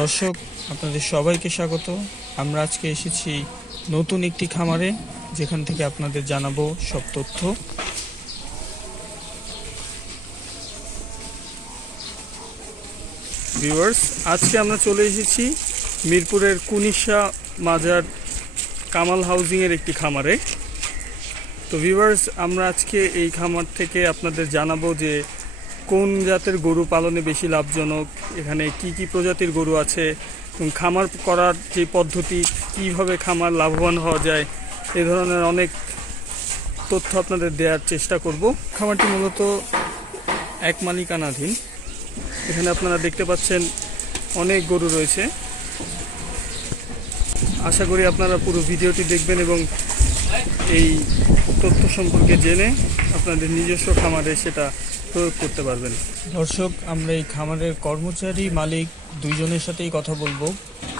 দর্শক, আপনাদের সবাইকে স্বাগত। আমরা আজকে এসেছি নতুন একটি খামারে, যেখান থেকে আপনাদের জানাব সব তথ্য। ভিউয়ার্স, আজকে আমরা চলে এসেছি মিরপুরের কুনিশা মাজার কামাল হাউজিংয়ের একটি খামারে। তো ভিউয়ার্স, আমরা আজকে এই খামার থেকে আপনাদের জানাব যে কোন জাতের গরু পালনে বেশি লাভজনক? এখানে কি কি প্রজাতির গরু আছে? খামার করার যে পদ্ধতি, কীভাবে খামার লাভবান হওয়া যায়? এ ধরনের অনেক তথ্য আপনাদের দেওয়ার চেষ্টা করব। খামারটি মূলত এক মালিকানাধীন। এখানে আপনারা দেখতে পাচ্ছেন অনেক গরু রয়েছে। আশা করি আপনারা পুরো ভিডিওটি দেখবেন এবং এই তথ্য সম্পর্কে জেনে আপনাদের নিজস্ব খামারে সেটা প্রয়োগ করতে পারবেন। দর্শক, আমরা এই খামারের কর্মচারী মালিক দুইজনের সাথেই কথা বলব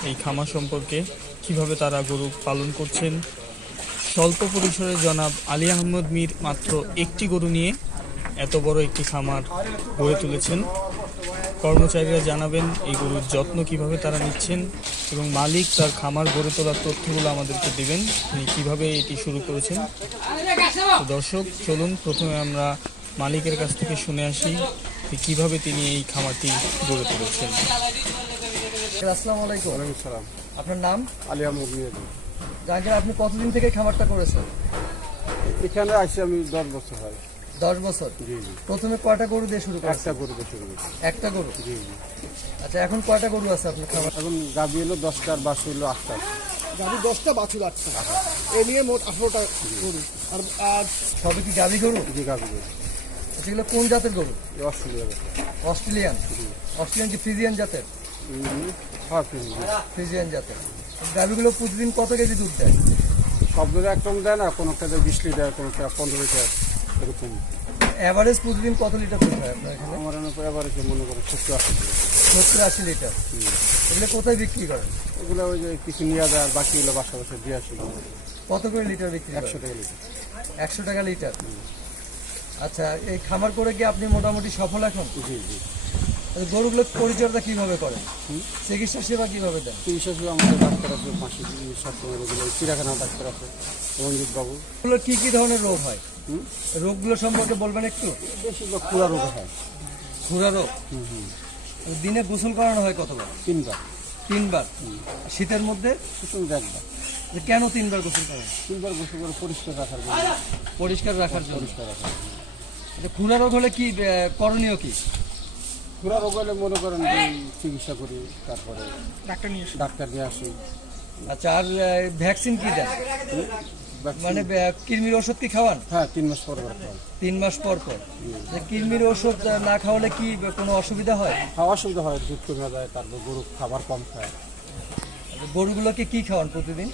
এই খামার সম্পর্কে। কীভাবে তারা গরু পালন করছেন? স্বল্প পরিসরে জনাব আলী আহমদ মীর মাত্র একটি গরু নিয়ে এত বড় একটি খামার গড়ে তুলেছেন। কর্মচারীরা জানাবেন, এই গরুর যত্ন কীভাবে তারা নিচ্ছেন এবং মালিক তার খামার গড়ে তোলার তথ্যগুলো আমাদেরকে দেবেন। তিনি কীভাবে এটি শুরু করেছেন? দর্শক, চলুন, প্রথমে আমরা মালিকের কাছ থেকে শুনে আসি যে কীভাবে তিনি এই খামারটি গড়ে তুলেছেন। আসসালামু আলাইকুম। ওয়ালাইকুম সালাম। আপনার নাম? আলিয়া মুগনিয়া জাহাঙ্গীর আপনি কতদিন থেকে খামারটা করেছেন? এখানে আসি আমি দশ বছর হয়। দশ বছর? জি জি। প্রথমে কয়টা গরু দিয়ে শুরু করেছেন? একটা গরু দিয়ে শুরু করছি। একটা গরু? জি জি। আচ্ছা এখন কয়টা গরু আছে আপনার খামার? এখন গাবি এলো দশটা আর বাসু এলো আটটা। গাড়ি দশটা বাছুর আটটা। এ নিয়ে মোট আঠারোটা গরু। আর আর সবই কি গাভী গরু? জি গাবি গরু। এগুলো কোন জাতের গরু? এই অস্ট্রেলিয়া অস্ট্রেলিয়ান। অস্ট্রেলিয়ান কি ফ্রিজিয়ান জাতের? হ্যাঁ ফিরি ফ্রিজিয়ান জাতের। গাভীগুলো প্রতিদিন কত কেজি দুধ দেয়? সব ধরে একদম দেয় না কোনোটা দেয় বিশ লিটার কোনোটা পনেরো লিটার এরকম। অ্যাভারেজ প্রতিদিন কত লিটার দুধ হয় আপনার এখানে? আমার এবার এসে মনে করেন সত্যি আসে সত্তর আশি লিটার। এগুলো কোথায় বিক্রি করেন? এগুলো ওই যে কিছু নিয়ে যায় আর বাকি এলো বাসা বাসা দিয়ে আসি কত করে লিটার বিক্রি একশো টাকা লিটার। একশো টাকা লিটার। আচ্ছা এই খামার করে কি আপনি মোটামুটি সফল এখন? জি জি। গরুগুলো পরিচর্যা কীভাবে করেন? চিকিৎসা সেবা কীভাবে দেন? চিকিৎসা শুধু আমাদের ডাক্তার আছে মাসিক সবসময় চিড়াখানা ডাক্তার আছে রঞ্জিত বাবু। এগুলো কি কি ধরনের রোগ হয়? হুম? রোগগুলো সম্পর্কে বলবেন একটু? বেশিরভাগ পুরা রোগ হয়। ঘোড়া রোগ? হুম হুম। দিনে গোসল করানো হয় কতবার? তিনবার। তিনবার? শীতের মধ্যে একবার। কেন তিনবার গোসল করেন? তিনবার গোসল করে পরিষ্কার রাখার জন্য। পরিষ্কার রাখার জন্য। পরিষ্কার রাখার জন্য। খুরা রোগ হলে কি করণীয় কি? পুরা রোগ হলে মনে করেন যে চিকিৎসা করি তারপরে ডাক্তার নিয়ে ডাক্তার নিয়ে আসি। আচ্ছা আর ভ্যাকসিন কি দেন? মানে কৃমির ওষুধ কি খাওয়ান? হ্যাঁ তিন মাস পর পর তিন মাস পর পর? কৃমির ওষুধ না খাওয়ালে কি কোনো অসুবিধা হয়? খাওয়া অসুবিধা হয় দুধ কমে যায় তারপর গরু খাবার কম খায়। আচ্ছা, গরুগুলোকে কি খাওয়ান প্রতিদিন?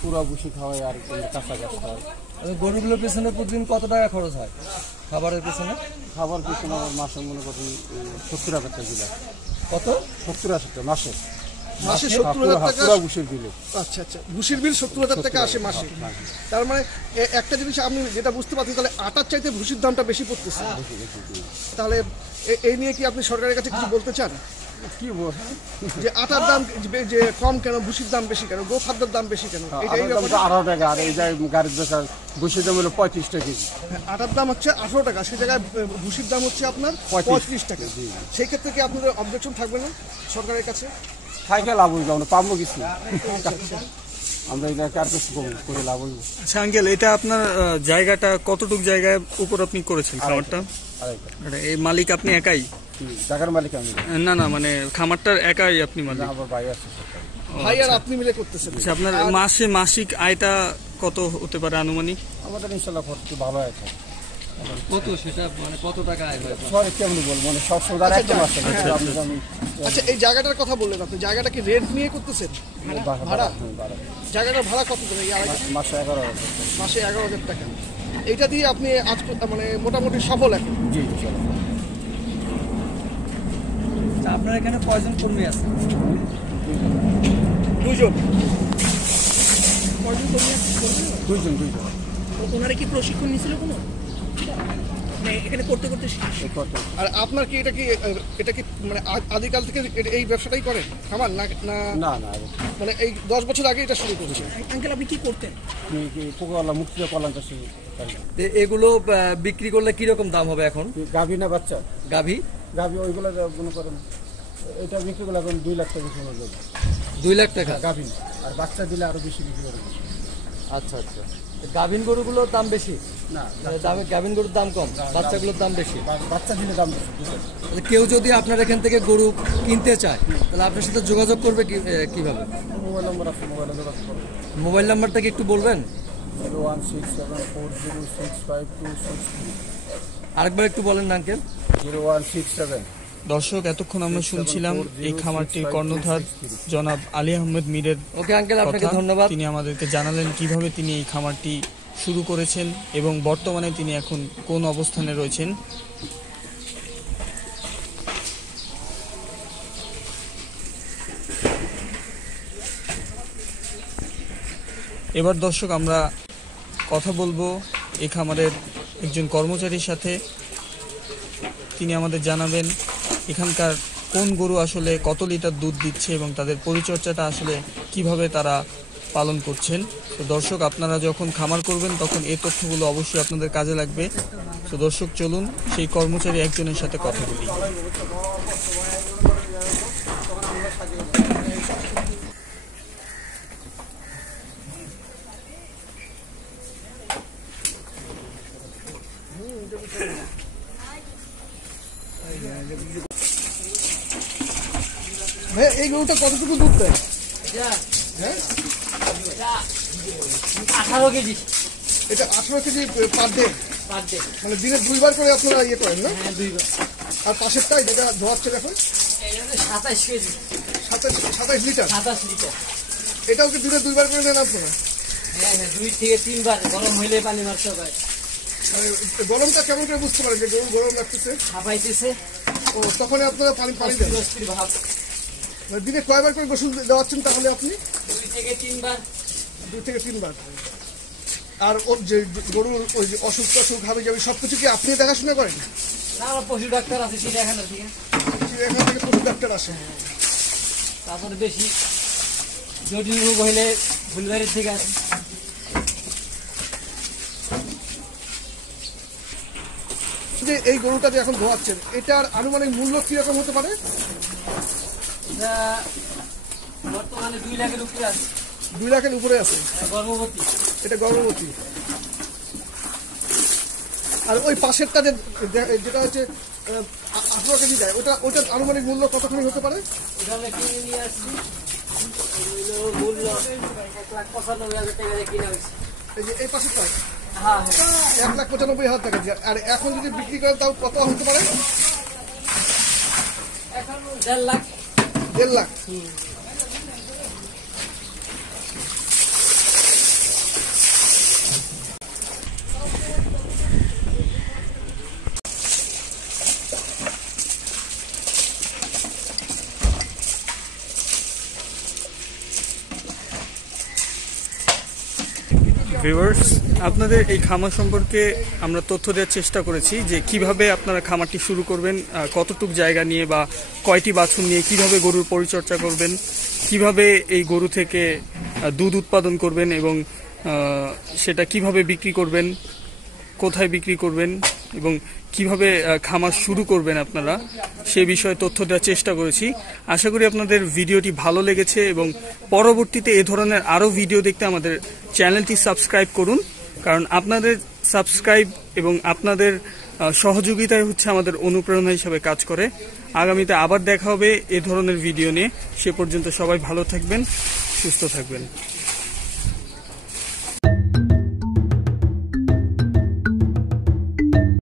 পুরা বুসি খাওয়ায় আর কাঁচা গাছ আচ্ছা, গরুগুলোর পেছনে প্রতিদিন কত টাকা খরচ হয়? খাবারের পেছনে? খাবার পেছনে আমার মাসে মনে করেন সত্তর হাজার টাকা দিলে কত? সত্তর হাজার টাকা মাসে। মাসে হ্যাঁ, সত্তর হাজার হ্যাঁ, টাকা দিলে আচ্ছা আচ্ছা ভুসির বিল সত্তর হাজার টাকা আসে মাসে। তার মানে একটা জিনিস আপনি যেটা বুঝতে পারছেন তাহলে আটার চাইতে ভুসির দামটা বেশি পড়তেছে। তাহলে এই নিয়ে কি আপনি সরকারের কাছে কিছু বলতে চান? কি যে আটার দাম যে- কম কেন ভুসির দাম বেশি কেন গো খাদ্যের দাম বেশি কেন? ব্যাপারে- আঠারো টাকা আর এই জায়গায় গাড়ির বেকার বুসির দাম হলো পঁয়ত্রিশ টাকা কেজি। হ্যাঁ, আটার দাম হচ্ছে আঠারো টাকা সেই জায়গায় ভুসির দাম হচ্ছে আপনার পঁয়ত্রিশ। টাকা। সেই ক্ষেত্রে কি আপনাদের অবজেকশন থাকবে না সরকারের কাছে? খাইকে লাভ হইব আমরা পাবো কিছু। আমরা এই আর কিছু করে লাভ হইব। আচ্ছা আঙ্কেল এটা আপনার জায়গাটা কতটুক জায়গায় উপর আপনি করেছেন খামারটা? এই মালিক আপনি একাই? জায়গার মালিক আমি। না না মানে খামারটার একাই আপনি মালিক। আমার ভাই আছে ভাই আর আপনি মিলে করতেছেন। আচ্ছা আপনার মাসে মাসিক আয়টা কত হতে পারে আনুমানিক? আমাদের ভালো আছে কত সেটা মানে কত টাকা আয় হয়? সবাই কেমন বলব মানে সবসময় আর একটা মাস আচ্ছা এই জায়গাটার কথা বললেন আপনি জায়গাটা কি রেন্ট নিয়ে করতেছেন? ভাড়া। জায়গাটার ভাড়া কত করে? মাসে এগারো হাজার টাকা। মাসে এগারো হাজার টাকা। এইটা দিয়ে আপনি আজ মানে মোটামুটি সফল এখন। জি ইনশাল্লাহ আচ্ছা, আপনার এখানে কয়জন কর্মী আছে? দুজন কয়জন কর্মী আছে? কর্মী? দুইজন দুইজন। ওনারা কি প্রশিক্ষণ নিয়েছিল কোনো? মানে এখানে করতে করতে আর আপনার কি এটা কি এটা কি মানে আ- আদিকাল থেকে এই ব্যবসাটাই করেন? খামার না না? না না মানে এই দশ বছর আগে এটা শুরু করেছে আঙ্কেল আপনি কি করতেন? কি পোকাওয়ালা মুক্তি কলাম চাষি তো এগুলো বিক্রি করলে কীরকম দাম হবে এখন? গাভী না বাচ্চা? গাভী? গাভী ওইগুলো মনে করেন এটা বিক্রি করলে এখন দুই লাখ টাকা যাবে। দুই লাখ টাকা? গাভী। আর বাচ্চা দিলে আরও বেশি বিক্রি করবে আচ্ছা আচ্ছা। গাভিন গরুগুলোর দাম বেশি? না দামে গাভিন গরুর দাম কম বাচ্চাগুলোর দাম বেশি। বাচ্চা দিলে দাম বেশি। কেউ যদি আপনার এখান থেকে গরু কিনতে চায় তাহলে আপনার সাথে যোগাযোগ করবে কীভাবে? মোবাইল নম্বর আছে মোবাইলে যোগাযোগ করবে মোবাইল নাম্বারটা কি একটু বলবেন? Zero one six seven four zero six five two six আরেকবার একটু বলেন না uncle. Zero one six seven দর্শক এতক্ষণ আমরা শুনছিলাম এই খামারটির কর্ণধার জনাব আলী আহমেদ মীরের ওকে আঙ্কেল আপনাকে ধন্যবাদ। তিনি আমাদেরকে জানালেন কীভাবে তিনি এই খামারটি শুরু করেছেন এবং বর্তমানে তিনি এখন কোন অবস্থানে রয়েছেন। এবার দর্শক আমরা কথা বলব এই খামারের একজন কর্মচারীর সাথে। তিনি আমাদের জানাবেন এখানকার কোন গরু আসলে কত লিটার দুধ দিচ্ছে এবং তাদের পরিচর্যাটা আসলে কীভাবে তারা পালন করছেন? তো দর্শক, আপনারা যখন খামার করবেন, তখন এই তথ্যগুলো অবশ্যই আপনাদের কাজে লাগবে। তো দর্শক, চলুন সেই কর্মচারী একজনের সাথে কথা বলি। ভাই এই গরুটা কতটুকু দুধ দেয়? আঠারো কেজি। এটা আঠারো kg per day? Per day. মানে দিনে দুইবার করে আপনারা ইয়ে করেন না? হ্যাঁ দুইবার। আর পাশেরটাই যেটা ধোয়াচ্ছে এখন? সাতাশ কেজি। সাতাশ সাতাশ লিটার? সাতাশ লিটার। এটাও কি দিনে দুইবার করে নেন আপনারা? হ্যাঁ হ্যাঁ দুই থেকে তিনবার গরম হইলে পানি মারতে হয়। মানে গরমটা কেমন করে বুঝতে পারেন যে গরু গরম লাগতেছে? হাঁপাইতেছে। ও তখন আপনারা পানি পানি দেন। ভাব। দিনে কয়বার করে গোসল দেওয়াচ্ছেন তাহলে আপনি? দুই থেকে তিনবার। দুই থেকে তিনবার। আর ওর যে গরুর ওই যে অসুখ টসুখ হবে যাবে সব কিছু কি আপনি দেখাশোনা করেন? না আমার পশু ডাক্তার আছে চিড়িয়াখানার থেকে এখান থেকে পশু ডাক্তার আসে। তারপরে বেশি জটিল রোগ হইলে ফুলবাড়ির থেকে আসে। যে এই গরুটা যে এখন ধোয়াচ্ছেন এটার আনুমানিক মূল্য কীরকম হতে পারে? এটা বর্তমানে দুই লাখের উপরে আছে। দুই লাখের উপরে আছে? গর্ভবতী। এটা গর্ভবতী। আর ওই পাশেরটা যে যে- যেটা হচ্ছে আঠারো কেজি দেয় ওটা ওটার আনুমানিক মূল্য কতখানি হতে পারে? এই যে এই পাশেরটা? হ্যাঁ হ্যাঁ। এক লাখ পঁচানব্বই হাজার টাকা দিয়ে। আর এখন যদি বিক্রি করেন তাও কত হতে পারে? এখন দেড় লাখ দেড় লাখ ভিউয়ার্স আপনাদের এই খামার সম্পর্কে আমরা তথ্য দেওয়ার চেষ্টা করেছি যে কীভাবে আপনারা খামারটি শুরু করবেন কতটুক জায়গা নিয়ে বা কয়টি বাছুর নিয়ে কীভাবে গরুর পরিচর্যা করবেন, কীভাবে এই গরু থেকে দুধ উৎপাদন করবেন এবং সেটা কীভাবে বিক্রি করবেন কোথায় বিক্রি করবেন এবং কীভাবে খামার শুরু করবেন আপনারা, সে বিষয়ে তথ্য দেওয়ার চেষ্টা করেছি। আশা করি আপনাদের ভিডিওটি ভালো লেগেছে এবং পরবর্তীতে এ ধরনের আরও ভিডিও দেখতে আমাদের চ্যানেলটি সাবস্ক্রাইব করুন, কারণ আপনাদের সাবস্ক্রাইব এবং আপনাদের সহযোগিতায় হচ্ছে আমাদের অনুপ্রেরণা হিসাবে কাজ করে। আগামীতে আবার দেখা হবে এ ধরনের ভিডিও নিয়ে। সে পর্যন্ত সবাই ভালো থাকবেন, সুস্থ থাকবেন।